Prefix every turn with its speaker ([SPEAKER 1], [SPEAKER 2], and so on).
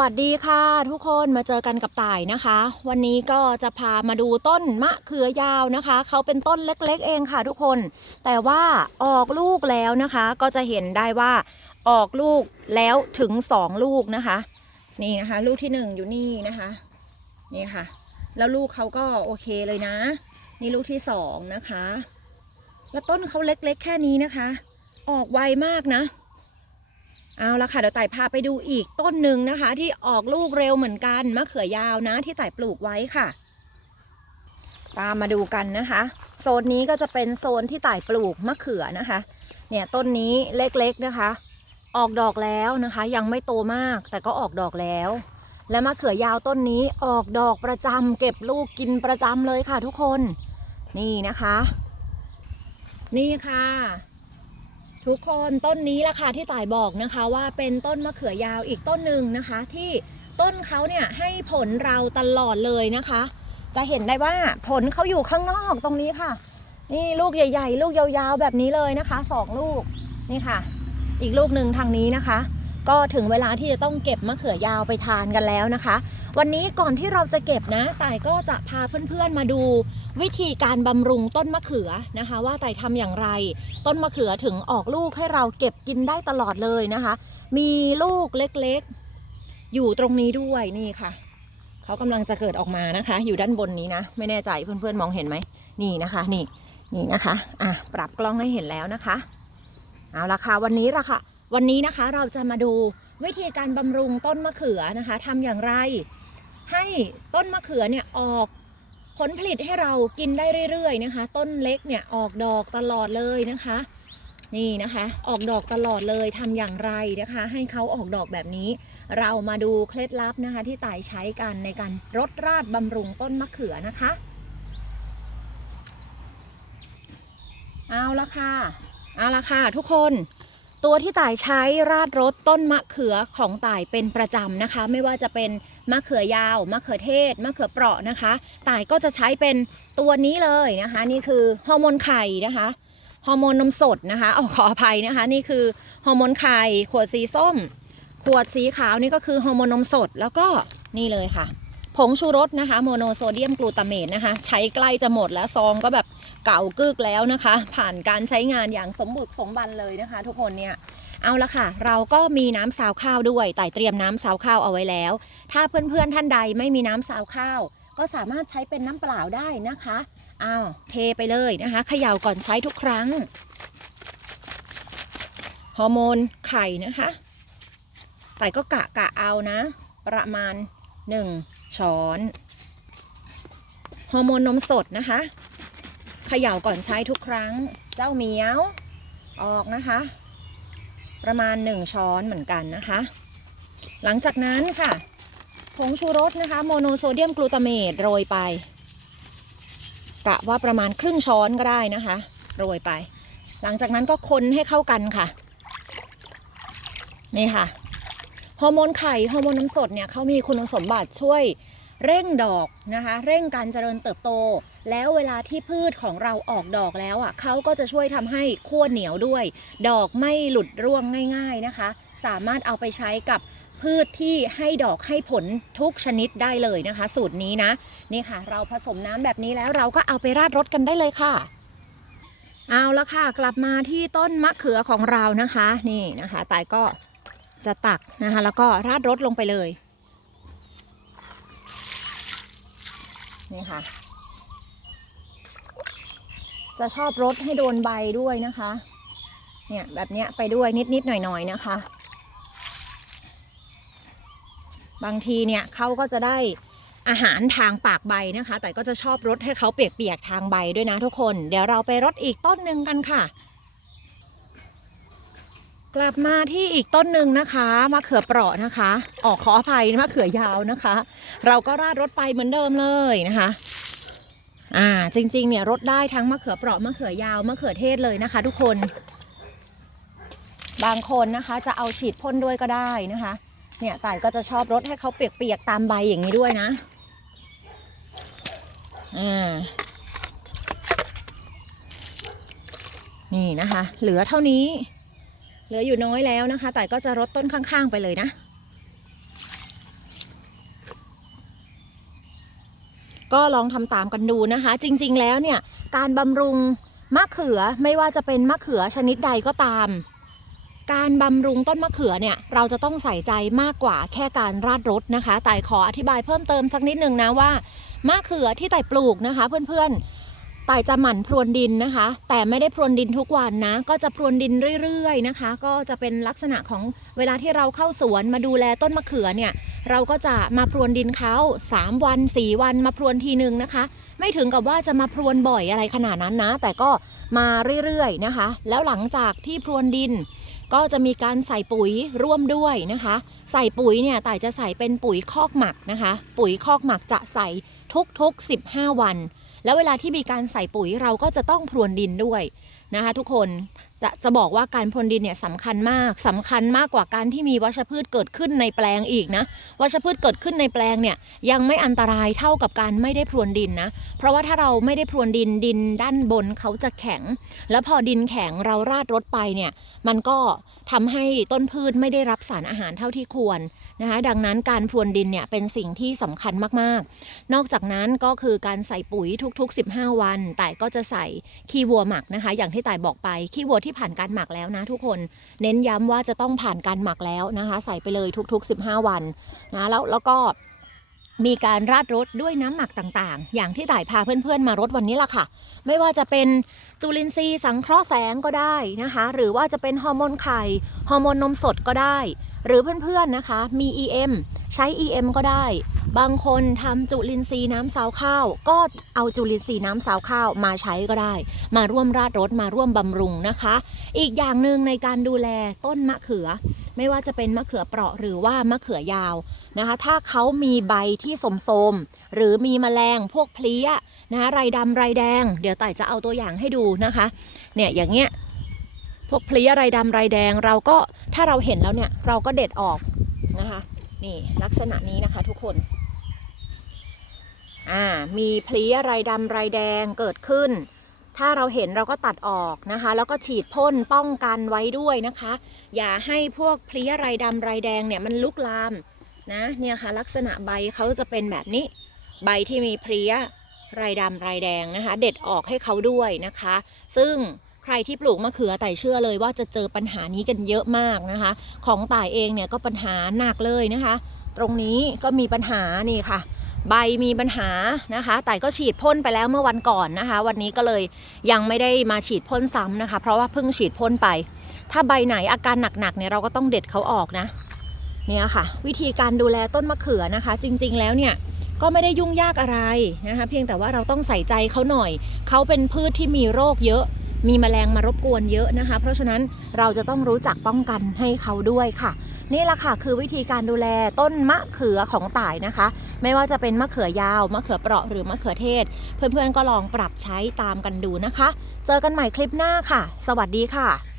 [SPEAKER 1] วัสดีค่ะทุกคนมาเจอกันกับต่ายนะคะ วันนี้ก็จะพามาดูต้นมะเขือยาวนะคะ เขาเป็นต้นเล็กๆเองค่ะทุกคน แต่ว่าออกลูกแล้วนะคะ ก็จะเห็นได้ว่าออกลูกแล้วถึงสองลูกนะคะ นี่นะคะ ลูกที่หนึ่งอยู่นี่นะคะ นี่ค่ะ แล้วลูกเขาก็โอเคเลยนะ นี่ลูกที่สองนะคะ แล้วต้นเขาเล็กๆ แค่นี้นะคะ ออกไวมากนะ เอาละค่ะเดี๋ยวไต่พาไปดูอีกต้นหนึ่งนะคะ ที่ออกลูกเร็วเหมือนกันมะเขือยาวนะ ที่ไต่ปลูกไว้ค่ะ ตามมาดูกันนะคะ โซนนี้ก็จะเป็นโซนที่ไต่ปลูกมะเขือนะคะ เนี่ยต้นนี้เล็กๆนะคะ ออกดอกแล้วนะคะ ยังไม่โตมากแต่ก็ออกดอกแล้ว และมะเขือยาวต้นนี้ออกดอกประจำเก็บลูกกินประจำเลยค่ะทุกคน นี่นะคะ นี่ค่ะ ทุกคนต้นนี้ละค่ะที่ต่ายบอกนะคะว่าเป็นต้นมะเขือยาวอีกต้นหนึ่งนะคะ ที่ต้นเขาเนี่ยให้ผลเราตลอดเลยนะคะ จะเห็นได้ว่าผลเขาอยู่ข้างนอกตรงนี้ค่ะ นี่ลูกใหญ่ ๆ ลูกยาวๆแบบนี้เลยนะคะสองลูกนี่ค่ะ อีกลูกหนึ่งทางนี้นะคะ ก็ถึงเวลาที่จะต้องเก็บมะเขือยาวไปทานกันแล้วนะคะ วันนี้ก่อนที่เราจะเก็บนะต่ายก็จะพาเพื่อนๆมาดูวิธีการบำรุงต้นมะเขือนะคะ ว่าต่ายทำอย่างไร ต้นมะเขือถึงออกลูกให้เราเก็บกินได้ตลอดเลยนะคะ มีลูกเล็กๆ อยู่ตรงนี้ด้วยนี่ค่ะเขากำลังจะเกิดออกมานะคะ อยู่ด้านบนนี้นะ ไม่แน่ใจเพื่อนๆมองเห็นไหมนี่นะคะนี่นี่นะคะอะปรับกล้องให้เห็นแล้วนะคะเอาละค่ะวันนี้ละค่ะ วันนี้นะคะเราจะมาดูวิธีการบำรุงต้นมะเขือนะคะทำอย่างไร ให้ต้นมะเขือเนี่ยออกผลผลิตให้เรากินได้เรื่อยๆนะคะ ต้นเล็กเนี่ยออกดอกตลอดเลยนะคะ นี่นะคะ ออกดอกตลอดเลยทำอย่างไรนะคะ ให้เขาออกดอกแบบนี้ เรามาดูเคล็ดลับนะคะ ที่ต่ายใช้กันในการรดราดบำรุงต้นมะเขือนะคะ เอาละค่ะ เอาละค่ะทุกคน ตัวที่ต่ายใช้ราดรดต้นมะเขือของต่ายเป็นประจำนะคะ ไม่ว่าจะเป็นมะเขือยาวมะเขือเทศมะเขือเปราะนะคะ ต่ายก็จะใช้เป็นตัวนี้เลยนะคะ นี่คือฮอร์โมนไข่นะคะฮอร์โมนนมสดนะคะเอาขออภัยนะคะ นี่คือฮอร์โมนไข่ขวดสีส้ม ขวดสีขาวนี่ก็คือฮอร์โมนนมสดแล้วก็นี่เลยค่ะ ผงชูรสนะคะ โมโนโซเดียมกลูตาเมตนะคะ ใช้ใกล้จะหมดแล้วซองก็แบบ เก่ากึกแล้วนะคะ ผ่านการใช้งานอย่างสมบุกสมบันเลยนะคะ ทุกคนเนี่ยเอาละค่ะ เราก็มีน้ำซาวข้าวด้วยแต่เตรียมน้ำซาวข้าวเอาไว้แล้ว ถ้าเพื่อนๆท่านใดไม่มีน้ำซาวข้าว ก็สามารถใช้เป็นน้ำเปล่าได้นะคะเอาเทไปเลยนะคะเขย่าก่อนใช้ทุกครั้งฮอร์โมนไข่นะคะแต่ก็กะกะเอานะ ประมาณ 1 ช้อนฮอร์โมนนมสดนะคะ เขย่าก่อนใช้ทุกครั้ง เจ้าเหมียวออกนะคะ ประมาณ 1 ช้อนเหมือนกันนะคะ หลังจากนั้นค่ะผงชูรสนะคะ โมโนโซเดียมกลูตาเมตโรยไป กะว่าประมาณครึ่งช้อนก็ได้นะคะ โรยไป หลังจากนั้นก็คนให้เข้ากันค่ะ นี่ค่ะ ฮอร์โมนไข่ ฮอร์โมนน้ำสดเนี่ยเขามีคุณสมบัติช่วย เร่งดอกนะคะ เร่งการเจริญเติบโต แล้วเวลาที่พืชของเราออกดอกแล้วอะเขาก็จะช่วยทำให้ขั้วเหนียวด้วย ดอกไม่หลุดร่วงง่าย ๆนะคะ สามารถเอาไปใช้กับพืชที่ให้ดอกให้ผลทุกชนิดได้เลยนะคะ สูตรนี้นะนี่ค่ะ เราผสมน้ำแบบนี้แล้วเราก็เอาไปราดรสกันได้เลยค่ะ เอาละค่ะ กลับมาที่ต้นมะเขือของเรานะคะ นี่นะคะตายก็จะตักนะคะ แล้วก็ราดรสลงไปเลย นี่ค่ะ จะชอบรสให้โดนใบด้วยนะคะ เนี่ยแบบเนี้ยไปด้วยนิดๆหน่อยๆนะคะ บางทีเนี่ยเขาก็จะได้อาหารทางปากใบนะคะ แต่ก็จะชอบรสให้เขาเปียกๆทางใบด้วยนะทุกคน เดี๋ยวเราไปรดอีกต้นหนึ่งกันค่ะ กลับมาที่อีกต้นหนึ่งนะคะมะเขือเปราะนะคะ ออกขออภัยมะเขือยาวนะคะ เราก็ราดรสไปเหมือนเดิมเลยนะคะ อ่าจริงๆเนี่ยรดได้ทั้งมะเขือเปราะมะเขือยาวมะเขือเทศเลยนะคะ ทุกคน บางคนนะคะ จะเอาฉีดพ่นด้วยก็ได้นะคะ เนี่ยต่ายก็จะชอบรดให้เขาเปียกๆตามใบอย่างนี้ด้วยนะอ่านี่นะคะ เหลือเท่านี้ เหลืออยู่น้อยแล้วนะคะ แต่ก็จะรดต้นข้าง ๆ ไปเลยนะ ก็ลองทำตามกันดูนะคะ จริงๆแล้วเนี่ยการบำรุงมะเขือไม่ว่าจะเป็นมะเขือชนิดใดก็ตาม การบำรุงต้นมะเขือเนี่ยเราจะต้องใส่ใจมากกว่าแค่การราดรดนะคะแต่ขออธิบายเพิ่มเติมสักนิดนึงนะว่ามะเขือที่แต่ปลูกนะคะ เพื่อนๆ ไต่จะหมั่นพรวนดินนะคะ แต่ไม่ได้พรวนดินทุกวันนะ ก็จะพรวนดินเรื่อยๆนะคะ ก็จะเป็นลักษณะของเวลาที่เราเข้าสวนมาดูแลต้นมะเขือเนี่ย เราก็จะมาพรวนดินเขา3วัน 4 วันมาพรวนทีหนึ่งนะคะ ไม่ถึงกับว่าจะมาพรวนบ่อยอะไรขนาดนั้นนะ แต่ก็มาเรื่อยๆนะคะ แล้วหลังจากที่พรวนดิน ก็จะมีการใส่ปุ๋ยร่วมด้วยนะคะ ใส่ปุ๋ยเนี่ยต่จะใส่เป็นปุ๋ยคอกหมักนะคะ ปุ๋ยคอกหมักจะใส่ทุกๆ 15 วัน แล้วเวลาที่มีการใส่ปุ๋ยเราก็จะต้องพรวนดินด้วยนะคะทุกคนจะจะบอกว่าการพรวนดินเนี่ยสำคัญมากสำคัญมากกว่าการที่มีวัชพืชเกิดขึ้นในแปลงอีกนะวัชพืชเกิดขึ้นในแปลงเนี่ยยังไม่อันตรายเท่ากับการไม่ได้พรวนดินนะเพราะว่าถ้าเราไม่ได้พรวนดินดินด้านบนเขาจะแข็ง แล้วพอดินแข็งเราราดรถไปเนี่ยมันก็ทำให้ต้นพืชไม่ได้รับสารอาหารเท่าที่ควร นะคะดังนั้นการพรวนดินเนี่ยเป็นสิ่งที่สำคัญมากๆ นอกจากนั้นก็คือการใส่ปุ๋ยทุก ๆ 15 วัน แต่ก็จะใส่ขี้วัวหมักนะคะ อย่างที่ต่ายบอกไปขี้วัวที่ผ่านการหมักแล้วนะทุกคนเน้นย้ำว่าจะต้องผ่านการหมักแล้วนะคะ ใส่ไปเลยทุก ๆ 15 วันนะแล้วแล้วก็มีการราดรถด้วยน้ำหมักต่างๆ อย่างที่ต่ายพาเพื่อนๆ มารดวันนี้ล่ะค่ะ ไม่ว่าจะเป็นจุลินทรีย์สังเคราะห์แสงก็ได้นะคะ หรือว่าจะเป็นฮอร์โมนไข่ ฮอร์โมนนมสดก็ได้ หรือเพื่อนๆนะคะมี EM ใช้ EM ก็ได้ บางคนทำจุลินทรีย์น้ำซาวข้าว ก็เอาจุลินทรีย์น้ำซาวข้าวมาใช้ก็ได้ มาร่วมราดรถมาร่วมบำรุงนะคะ อีกอย่างหนึ่งในการดูแลต้นมะเขือ ไม่ว่าจะเป็นมะเขือเปราะหรือว่ามะเขือยาวนะคะ ถ้าเขามีใบที่สมโทรมหรือมีแมลงพวกเพลี้ยนะไรดำไรแดง เดี๋ยวไต่จะเอาตัวอย่างให้ดูนะคะ เนี่ยอย่างเงี้ย พวกเพลี้ยไรดำไรแดงเราก็ถ้าเราเห็นแล้วเนี่ยเราก็เด็ดออกนะคะนี่ลักษณะนี้นะคะทุกคนอ่ามีเพลี้ยไรดำไรแดงเกิดขึ้น ถ้าเราเห็นเราก็ตัดออกนะคะ แล้วก็ฉีดพ่นป้องกันไว้ด้วยนะคะ อย่าให้พวกเพลี้ยไรดำไรแดงเนี่ยมันลุกลามนะเนี่ยค่ะลักษณะใบเขาจะเป็นแบบนี้ ใบที่มีเพลี้ยไรดำไรแดงนะคะ เด็ดออกให้เขาด้วยนะคะ ซึ่ง ใครที่ปลูกมะเขือแต่เชื่อเลยว่าจะเจอปัญหานี้กันเยอะมากนะคะ ของต่ายเองเนี่ยก็ปัญหาหนักเลยนะคะ ตรงนี้ก็มีปัญหานี่ค่ะ ใบมีปัญหานะคะแต่ก็ฉีดพ่นไปแล้วเมื่อวันก่อนนะคะ วันนี้ก็เลยยังไม่ได้มาฉีดพ่นซ้ำนะคะ เพราะว่าเพิ่งฉีดพ่นไป ถ้าใบไหนอาการหนักๆเนี่ยเราก็ต้องเด็ดเขาออกนะเนี่ยค่ะ วิธีการดูแลต้นมะเขือนะคะ จริง ๆแล้วเนี่ยก็ไม่ได้ยุ่งยากอะไรนะคะเพียงแต่ว่าเราต้องใส่ใจเขาหน่อย เขาเป็นพืชที่มีโรคเยอะ มีแมลงมารบกวนเยอะนะคะ เพราะฉะนั้นเราจะต้องรู้จักป้องกันให้เขาด้วยค่ะ นี่แหละค่ะคือวิธีการดูแลต้นมะเขือของต่ายนะคะ ไม่ว่าจะเป็นมะเขือยาว มะเขือเปราะหรือมะเขือเทศ เพื่อนๆก็ลองปรับใช้ตามกันดูนะคะ เจอกันใหม่คลิปหน้าค่ะ สวัสดีค่ะ